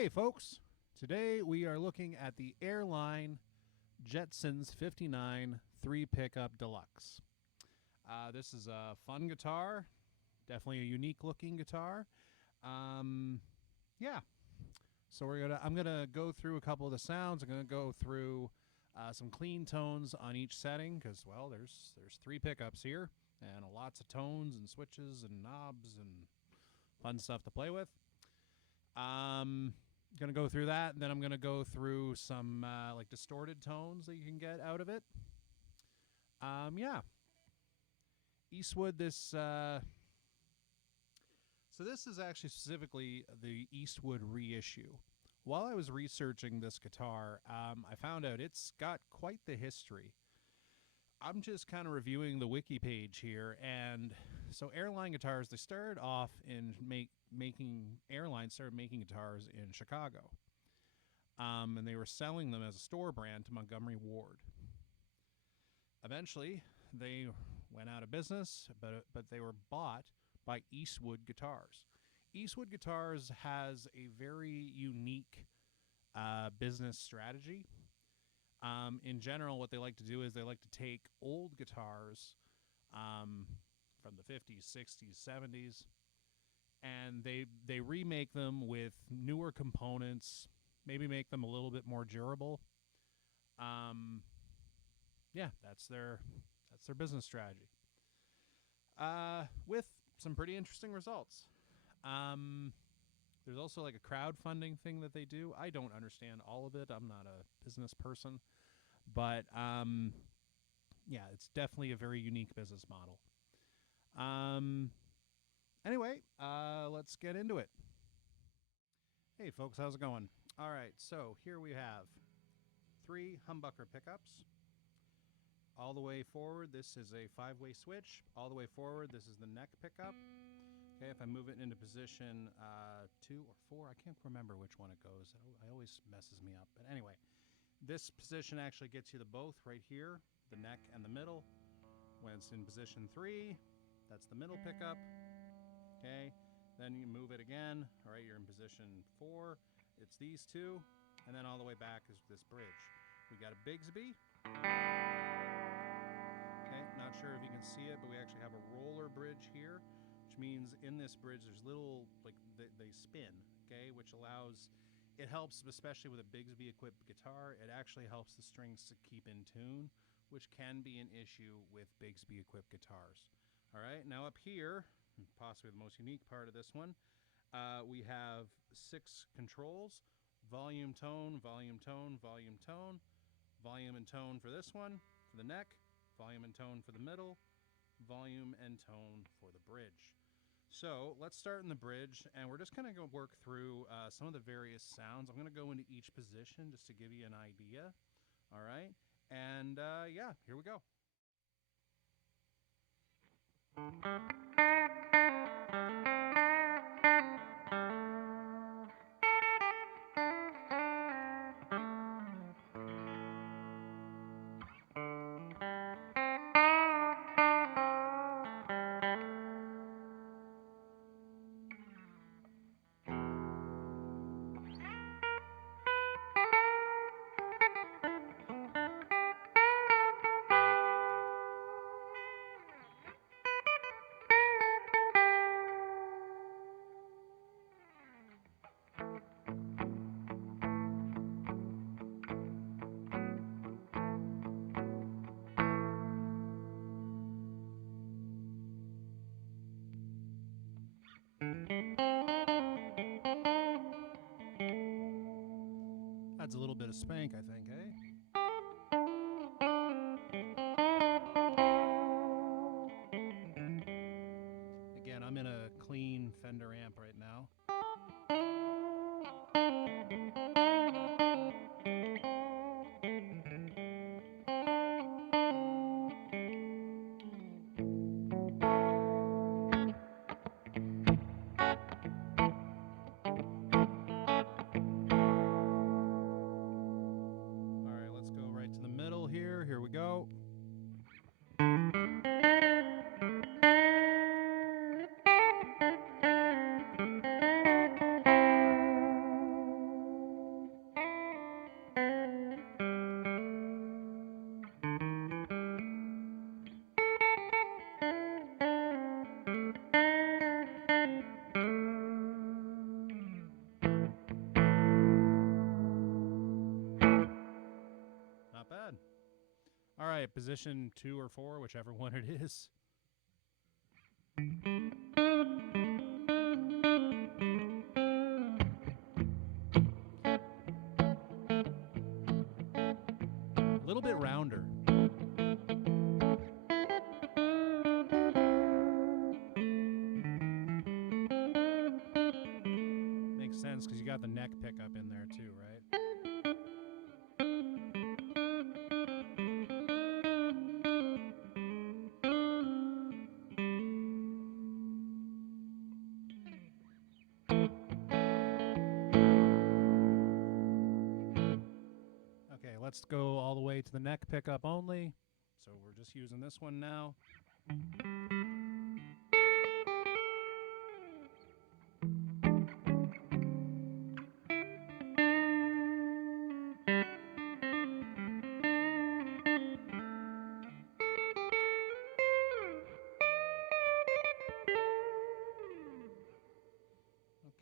Hey folks, today we are looking at the Airline Jetson's 59 3 pickup Deluxe. This is a fun guitar, definitely a unique looking guitar. Yeah, so I'm gonna go through a couple of the sounds. I'm gonna go through some clean tones on each setting because, well, there's 3 pickups here and lots of tones and switches and knobs and fun stuff to play with. Gonna go through that, and then I'm gonna go through some like distorted tones that you can get out of it. Yeah. Eastwood. So this is actually specifically the Eastwood reissue. While I was researching this guitar, I found out it's got quite the history. I'm just kind of reviewing the wiki page here, and so Airline guitars, they started off in Airline started making guitars in Chicago, and they were selling them as a store brand to Montgomery Ward. Eventually, they went out of business, but they were bought by Eastwood Guitars. Eastwood Guitars has a very unique business strategy. In general, what they like to do is they like to take old guitars from the 50s, 60s, 70s, and they remake them with newer components, maybe make them a little bit more durable. Yeah, that's their business strategy. With some pretty interesting results. There's also like a crowdfunding thing that they do. I don't understand all of it. I'm not a business person. But, yeah, it's definitely a very unique business model. Anyway, let's get into it. Hey, folks, how's it going? All right, so here we have 3 humbucker pickups. All the way forward, this is a 5-way switch. All the way forward, this is the neck pickup. Okay, if I move it into position 2 or 4, I can't remember which one it goes. It always messes me up. But anyway, this position actually gets you the both right here, the neck and the middle. When it's in position 3, that's the middle pickup. Okay, then you move it again. All right, you're in position 4. It's these 2, and then all the way back is this bridge. We got a Bigsby. Okay, not sure if you can see it, but we actually have a roller bridge here, which means in this bridge there's little, like, they spin, okay, which allows, it helps, especially with a Bigsby equipped guitar, it actually helps the strings to keep in tune, which can be an issue with Bigsby equipped guitars. All right, now up here, possibly the most unique part of this one, we have 6 controls: volume, tone, volume, tone, volume, tone, volume and tone for this one, for the neck, volume and tone for the middle, volume and tone for the bridge. So let's start in the bridge, and we're just kind of going to work through some of the various sounds. I'm going to go into each position just to give you an idea. All right, and yeah, here we go. Adds a little bit of spank, I think, eh? Again, I'm in a clean Fender amp right now. right, position 2 or 4, whichever one it is. A little bit rounder. Makes sense because you got the neck pickup in there too, right? Okay, let's go all the way to the neck pickup only. So we're just using this one now.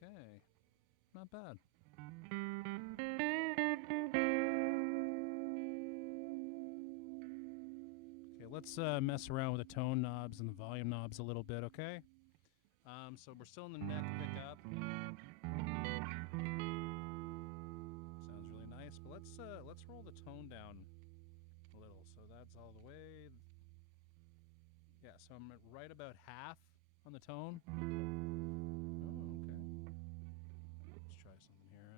Okay, not bad. Okay, let's mess around with the tone knobs and the volume knobs a little bit, okay? So we're still in the neck pickup. Sounds really nice, but let's roll the tone down a little. So that's all the way. Yeah, so I'm at right about half on the tone. Oh, okay. Let's try something here.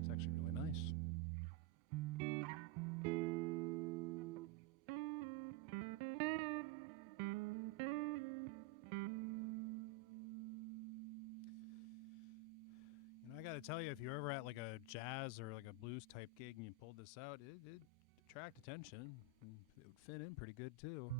It's actually really nice. I got to tell you, if you're ever at like a jazz or like a blues type gig and you pulled this out, it'd attract attention. And it would fit in pretty good too.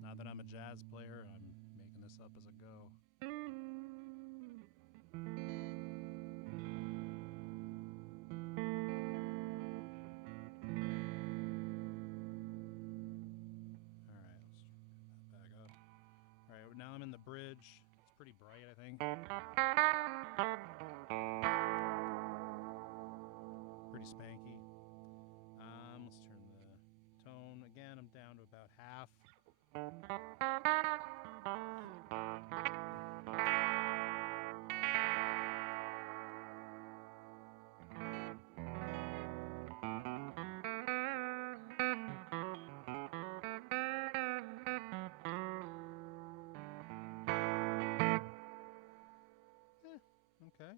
Not that I'm a jazz player, I'm making this up as I go. Now I'm in the bridge. It's pretty bright, I think. Pretty spanky. Let's turn the tone. Again, I'm down to about half. Okay.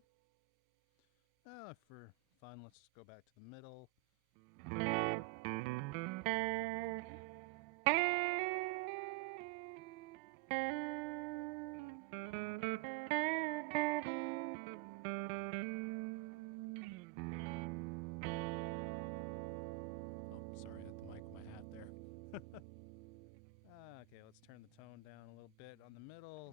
For fun, let's just go back to the middle. Oh, sorry, I hit the mic with my hat there. Okay, let's turn the tone down a little bit on the middle.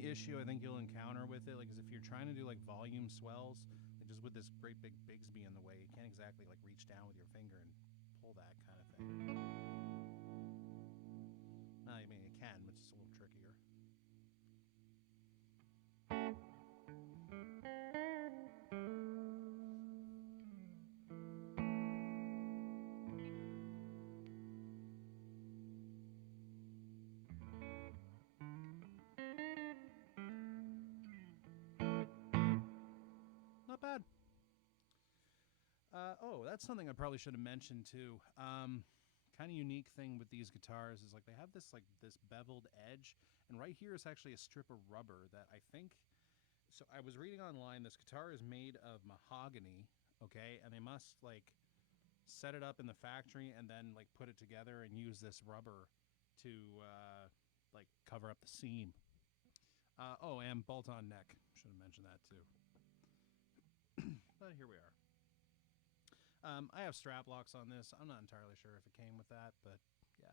Issue I think you'll encounter with it, like, is if you're trying to do like volume swells, like just with this great big Bigsby in the way, you can't exactly like reach down with your finger and pull that kind of thing. No, I mean you can, but it's just a little trickier. Not bad. Oh, that's something I probably should have mentioned too. Kind of unique thing with these guitars is like they have this beveled edge, and right here is actually a strip of rubber that I think. So I was reading online. This guitar is made of mahogany, okay? And they must like set it up in the factory and then like put it together and use this rubber to like cover up the seam. Oh, and bolt-on neck. Should have mentioned that too. But here we are. I have strap locks on this. I'm not entirely sure if it came with that, but yeah.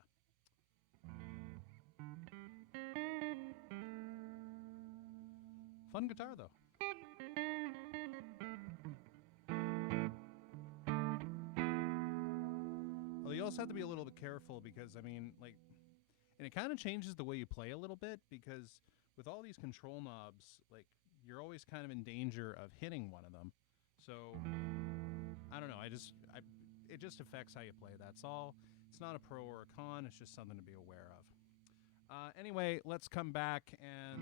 Fun guitar though. Well, you also have to be a little bit careful because, I mean, like, and it kind of changes the way you play a little bit because with all these control knobs, like, you're always kind of in danger of hitting one of them. So, I don't know. It just affects how you play. That's all. It's not a pro or a con. It's just something to be aware of. Anyway, let's come back and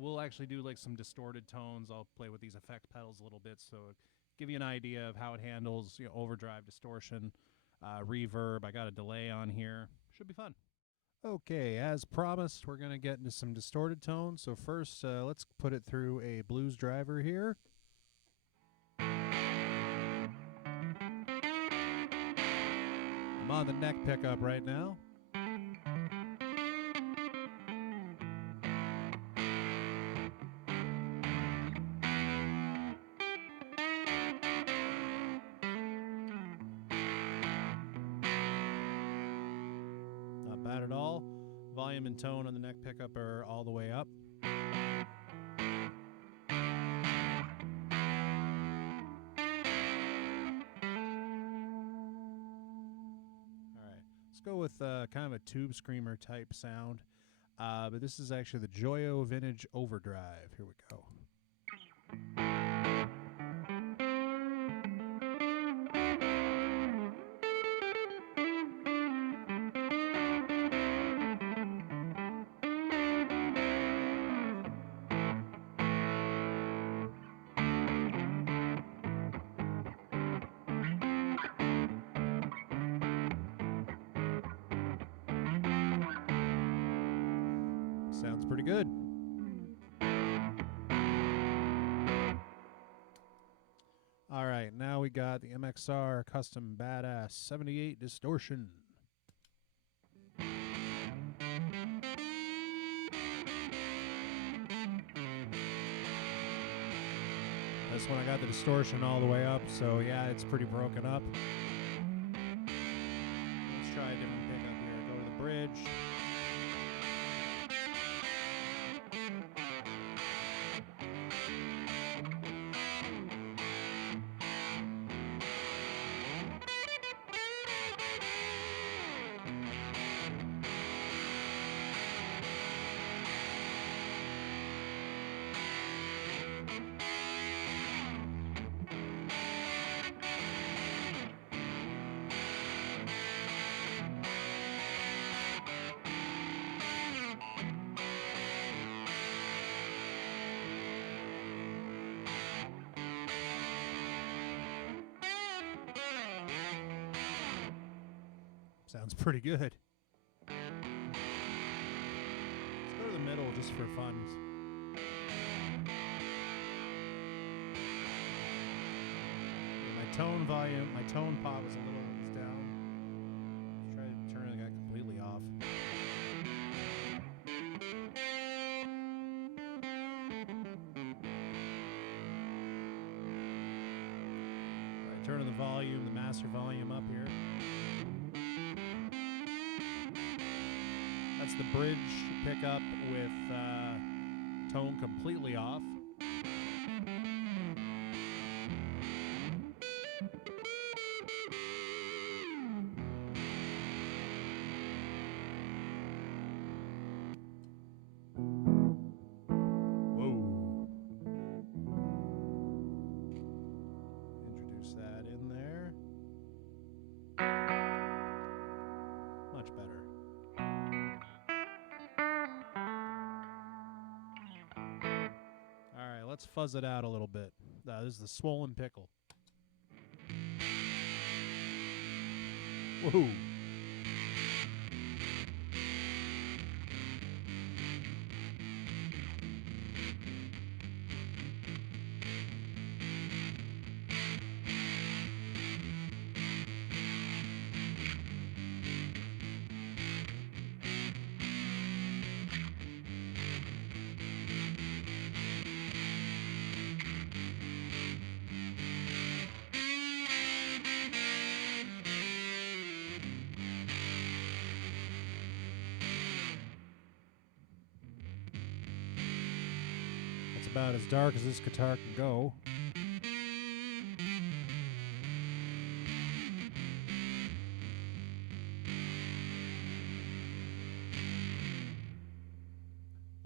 we'll actually do like some distorted tones. I'll play with these effect pedals a little bit, so give you an idea of how it handles, you know, overdrive, distortion, reverb. I got a delay on here. Should be fun. Okay, as promised, we're going to get into some distorted tones. So first, let's put it through a blues driver here. I'm on the neck pickup right now. Not bad at all. Volume and tone on the neck pickup are all the way up. Go with kind of a tube screamer type sound, but this is actually the Joyo Vintage Overdrive. Here we go. Sounds pretty good. All right, now we got the MXR Custom Badass 78 Distortion. This one I got the distortion all the way up, so yeah, it's pretty broken up. Let's try a different pickup here. Go to the bridge. Sounds pretty good. Let's go to the middle just for fun. My tone volume, my tone pot was a little down. Let's try to turn that completely off. All right, turning the volume, the master volume up here. That's the bridge pickup with tone completely off. Whoa. Introduce that in there. Much better. Let's fuzz it out a little bit. This is the swollen pickle. Woohoo! about as dark as this guitar can go.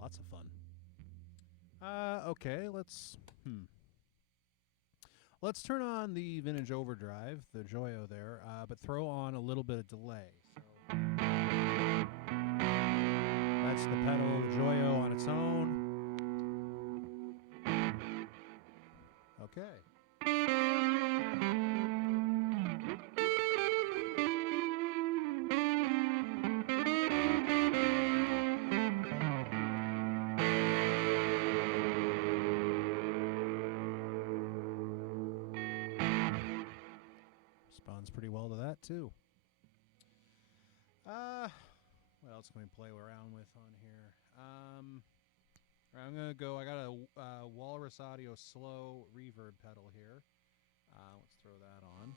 Lots of fun. Okay, let's turn on the Vintage Overdrive, the Joyo there, but throw on a little bit of delay. So that's the pedal, the Joyo on its own. Okay. Responds pretty well to that too. What else can we play around with on here? I'm gonna go. I got a Walrus Audio slow reverb pedal here. Let's throw that on.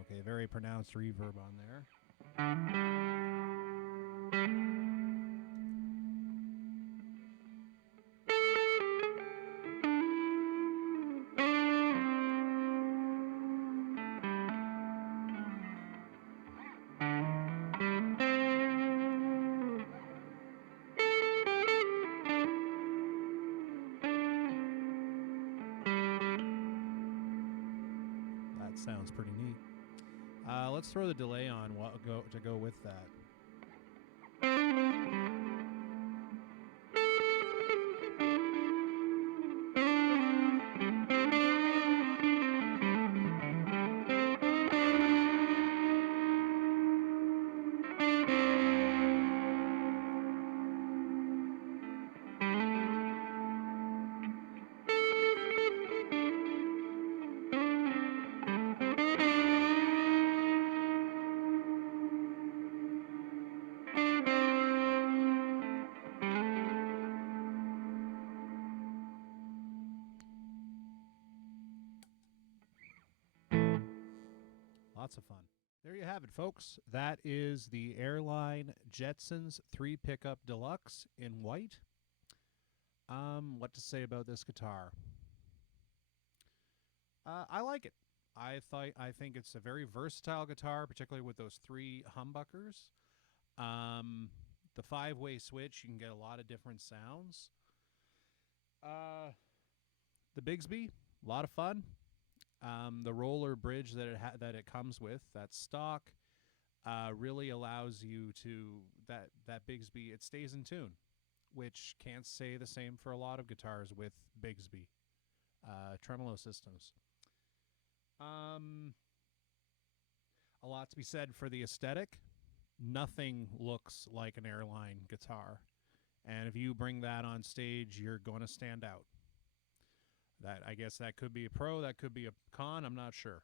Okay, very pronounced reverb on there. Sounds pretty neat. Let's throw the delay on to go with that. Lots of fun. There you have it, folks. That is the Airline Jetsons 3 pickup Deluxe in white. What to say about this guitar? I like it. I think it's a very versatile guitar, particularly with those 3 humbuckers. The 5-way switch, you can get a lot of different sounds. The Bigsby, a lot of fun. The roller bridge that it comes with, that's stock, really allows you to that Bigsby. It stays in tune, which can't say the same for a lot of guitars with Bigsby tremolo systems. A lot to be said for the aesthetic. Nothing looks like an Airline guitar, and if you bring that on stage, you're going to stand out. That, I guess that could be a pro, that could be a con, I'm not sure.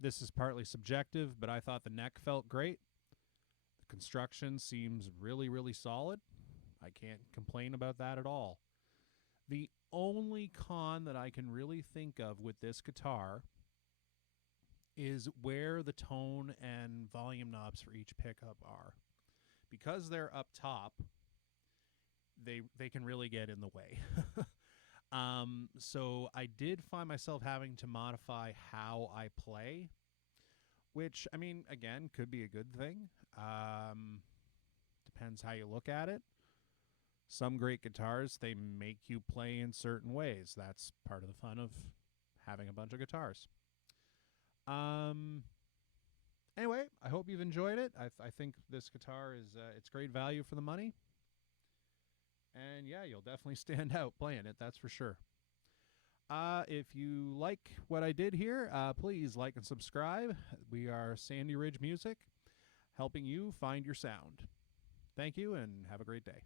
This is partly subjective, but I thought the neck felt great. The construction seems really, really solid. I can't complain about that at all. The only con that I can really think of with this guitar is where the tone and volume knobs for each pickup are. Because they're up top, they can really get in the way. So I did find myself having to modify how I play, which, I mean, again, could be a good thing. Depends how you look at it. Some great guitars, they make you play in certain ways. That's part of the fun of having a bunch of guitars. Anyway, I hope you've enjoyed it. I think this guitar is it's great value for the money. And yeah, you'll definitely stand out playing it, that's for sure. If you like what I did here, please like and subscribe. We are Sandy Ridge Music, helping you find your sound. Thank you, and have a great day.